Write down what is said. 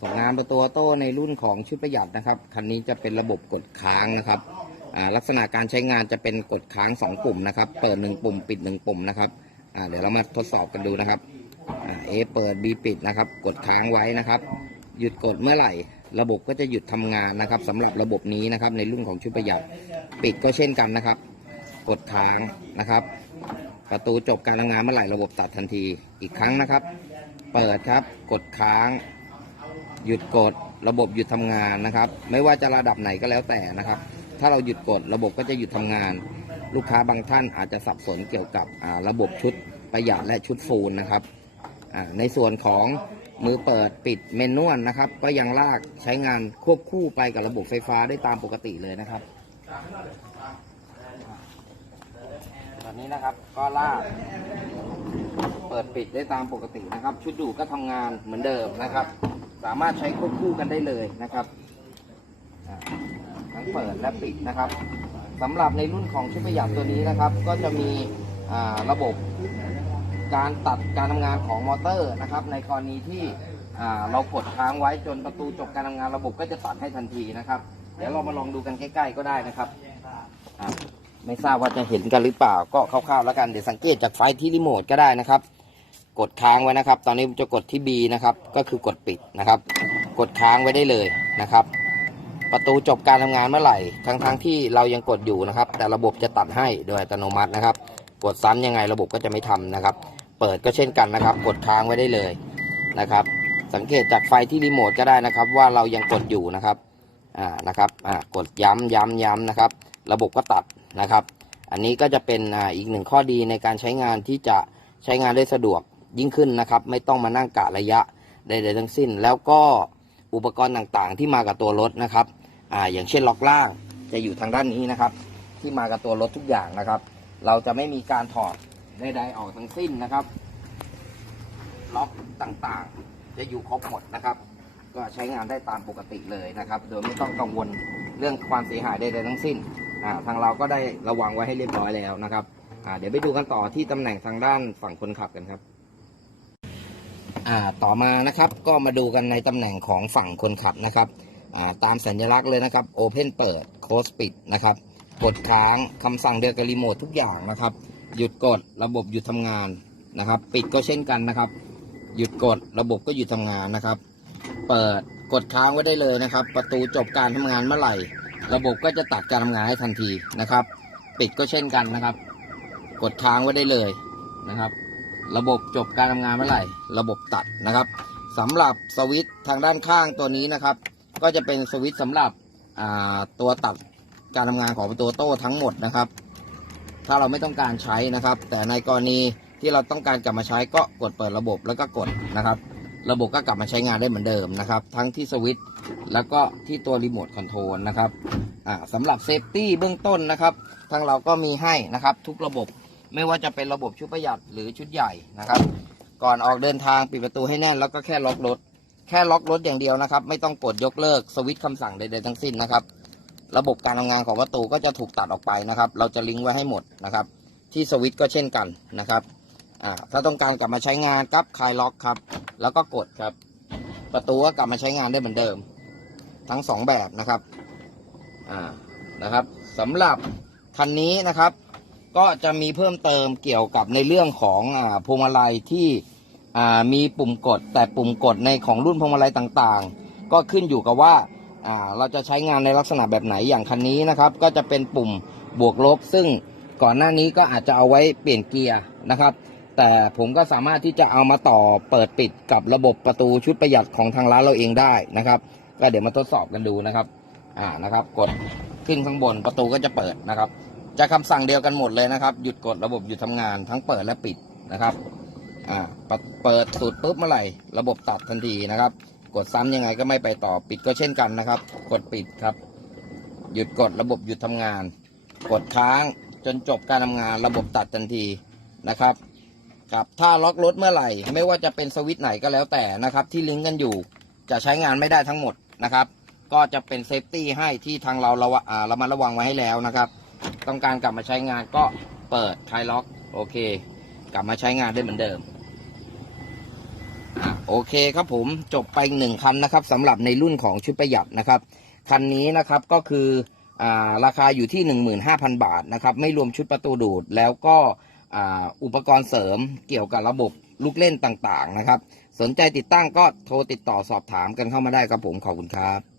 ส่งงานตูออโต้ในรุ่นของชุดประหยัดนะครับ คันนี้จะเป็นระบบกดค้างนะครับลักษณะการใช้งานจะเป็นกดค้าง2ปุ่มนะครับ เปิด1ปุ่มปิด1ปุ่มนะครับเดี๋ยวเรามาทดสอบกันดูนะครับเอเปิด B ปิดนะครับ กดค้างไว้นะครับ หยุดกดเมื่อไหร่ ระบบก็จะหยุดทำงานนะครับสำหรับระบบนี้นะครับในรุ่นของชุดประหยัด ปิดก็เช่นกันนะครับ กดค้างนะครับ ประตูจบการทำงานเมื่อไหร่ระบบตัดทันทีอีกครั้งนะครับ เปิดครับ กดค้าง หยุดกดระบบหยุดทำงานนะครับ ไม่ว่าจะระดับไหนก็แล้วแต่นะครับ ถ้าเราหยุดกดระบบก็จะหยุดทำงาน ลูกค้าบางท่านอาจจะสับสนเกี่ยวกับระบบชุดประหยัดและชุดฟูลนะครับในส่วนของมือเปิดปิดเมนนวลนะครับ ก็ยังลากใช้งานควบคู่ไปกับระบบไฟฟ้าได้ตามปกติเลยนะครับตอนนี้นะครับก็ลากเปิดปิดได้ตามปกตินะครับ ชุดดูก็ทำงานเหมือนเดิมนะครับ สามารถใช้ควบคู่กันได้เลยนะครับทั้งเปิดและปิดนะครับสำหรับในรุ่นของชุดประหยัดตัวนี้นะครับ ก็จะมีระบบการตัดการทำงานของมอเตอร์นะครับ ในกรณีที่เรากดค้างไว้จนประตูจบการทำงานระบบก็จะตัดให้ทันทีนะครับ เดี๋ยวเรามาลองดูกันใกล้ ๆ ก็ได้นะครับไม่ทราบว่าจะเห็นกันหรือเปล่าก็คร่าวๆแล้วกันเดี๋ยวสังเกตจากไฟที่รีโมทก็ได้นะครับ กดค้างไว้นะครับ ตอนนี้ผมจะกดที่ B นะครับ ก็คือกดปิดนะครับ กดค้างไว้ได้เลยนะครับ ประตูจบการทำงานเมื่อไหร่ ทั้งๆทที่เรายังกดอยู่นะครับ แต่ระบบจะตัดให้โดยอัตโนมัตินะครับ กดซ้ำยังไงระบบก็จะไม่ทำนะครับ เปิดก็เช่นกันนะครับ กดค้างไว้ได้เลยนะครับ สังเกตจากไฟที่รีโมทก็ได้นะครับ ว่าเรายังกดอยู่นะครับ อ่า นะครับ อ่า กดย้ำย้ำย้ำนะครับ ระบบก็ตัดนะครับ อันนี้ก็จะเป็นอ่าอีกหนึ่งข้อดีในการใช้งานที่จะใช้งานได้สะดวก ยิ่งขึ้นนะครับ ไม่ต้องมานั่งกะระยะใดๆทั้งสิ้น แล้วก็อุปกรณ์ต่างๆ ที่มากับตัวรถนะครับอ่าอย่างเช่นล็อกล่างจะอยู่ทางด้านนี้นะครับ ที่มากับตัวรถทุกอย่างนะครับ เราจะไม่มีการถอดใดๆออกทั้งสิ้นนะครับ ล็อกต่างๆ จะอยู่ครบหมดนะครับ ก็ใช้งานได้ตามปกติเลยนะครับ โดยไม่ต้องกังวลเรื่องความเสียหายใดๆทั้งสิ้นอ่าทางเราก็ได้ระวังไว้ให้เรียบร้อยแล้วนะครับอ่าเดี๋ยวไปดูกันต่อที่ตำแหน่งทางด้านฝั่งคนขับกันครับ อ่าต่อมานะครับก็มาดูกันในตำแหน่งของฝั่งคนขับนะครับอ่าตามสัญลักษณ์เลยนะครับ Open เปิด Close ปิดนะครับกดค้างคำสั่งเดียวกับรีโมททุกอย่างนะครับ หยุดกดระบบหยุดทำงานนะครับ ปิดก็เช่นกันนะครับ หยุดกดระบบก็หยุดทำงานนะครับ เปิดกดค้างไว้ได้เลยนะครับ ประตูจบการทำงานเมื่อไหร่ ระบบก็จะตัดการทำงานให้ทันทีนะครับ ปิดก็เช่นกันนะครับ กดค้างไว้ได้เลยนะครับ ระบบจบการทำงานเมื่อไหร่ ระบบตัดนะครับสำหรับสวิตช์ทางด้านข้างตัวนี้นะครับ ก็จะเป็นสวิตช์สำหรับตัวตัดการทำงานของประตูโต้ทั้งหมดนะครับ ถ้าเราไม่ต้องการใช้นะครับ แต่ในกรณีที่เราต้องการกลับมาใช้ก็กดเปิดระบบแล้วก็กดนะครับ ระบบก็กลับมาใช้งานได้เหมือนเดิมนะครับ ทั้งที่สวิตช์แล้วก็ที่ตัวรีโมทคอนโทรลนะครับอ่าสำหรับเซฟตี้เบื้องต้นนะครับ ทางเราก็มีให้นะครับทุกระบบ ไม่ว่าจะเป็นระบบชุดประหยัดหรือชุดใหญ่นะครับ ก่อนออกเดินทางปิดประตูให้แน่นแล้วก็แค่ล็อกรถ แค่ล็อกรถอย่างเดียวนะครับ ไม่ต้องกดยกเลิกสวิตช์คำสั่งใดๆทั้งสิ้นนะครับ ระบบการทำงานของประตูก็จะถูกตัดออกไปนะครับ เราจะลิงก์ไว้ให้หมดนะครับ ที่สวิตช์ก็เช่นกันนะครับถ้าต้องการกลับมาใช้งานกับคลายล็อกครับ แล้วก็กดครับ ประตูก็กลับมาใช้งานได้เหมือนเดิม ทั้งสองแบบนะครับอ่านะครับสำหรับคันนี้นะครับ ก็จะมีเพิ่มเติมเกี่ยวกับในเรื่องของอพวงมาลัยที่มีปุ่มกด แต่ปุ่มกดในของรุ่นพวงมาลัยต่างๆ ก็ขึ้นอยู่กับว่าอ่าเราจะใช้งานในลักษณะแบบไหนอย่างคันนี้นะครับ ก็จะเป็นปุ่มบวกลบ ซึ่งก่อนหน้านี้ก็อาจจะเอาไว้เปลี่ยนเกียร์นะครับ แต่ผมก็สามารถที่จะเอามาต่อเปิดปิดกับระบบประตูชุดประหยัดของทางร้านเราเองได้นะครับ ก็เดี๋ยวมาทดสอบกันดูนะครับอ่านะครับ กดขึ้นข้างบนประตูก็จะเปิดนะครับ จะคำสั่งเดียวกันหมดเลยนะครับ หยุดกดระบบหยุดทำงานทั้งเปิดและปิดนะครับอ่าเปิดสูตรปุ๊บเมื่อไหร่ ระบบตัดทันทีนะครับ กดซ้ำยังไงก็ไม่ไปต่อปิดก็เช่นกันนะครับ กดปิดครับ หยุดกดระบบหยุดทำงาน กดค้างจนจบการทำงาน ระบบตัดทันทีนะครับกับถ้าล็อกรถเมื่อไหร่ ไม่ว่าจะเป็นสวิตช์ไหนก็แล้วแต่นะครับ ที่ลิงก์กันอยู่จะใช้งานไม่ได้ทั้งหมดนะครับ ก็จะเป็นเซฟตี้ให้ที่ทางเราเราเรามาระวังไว้ให้แล้วนะครับ ต้องการกลับมาใช้งานก็เปิดคลายล็อก โอเค กลับมาใช้งานได้เหมือนเดิมโอเคครับผมจบไปหนึ่งคันนะครับสำหรับในรุ่นของชุดประหยัดนะครับคันนี้นะครับก็คืออาราคาอยู่ที่ 15,000 บาทนะครับไม่รวมชุดประตูดูดแล้วก็อ่าอุปกรณ์เสริมเกี่ยวกับระบบลูกเล่นต่างๆนะครับ สนใจติดตั้งก็โทรติดต่อสอบถามกันเข้ามาได้ครับผมขอบคุณครับ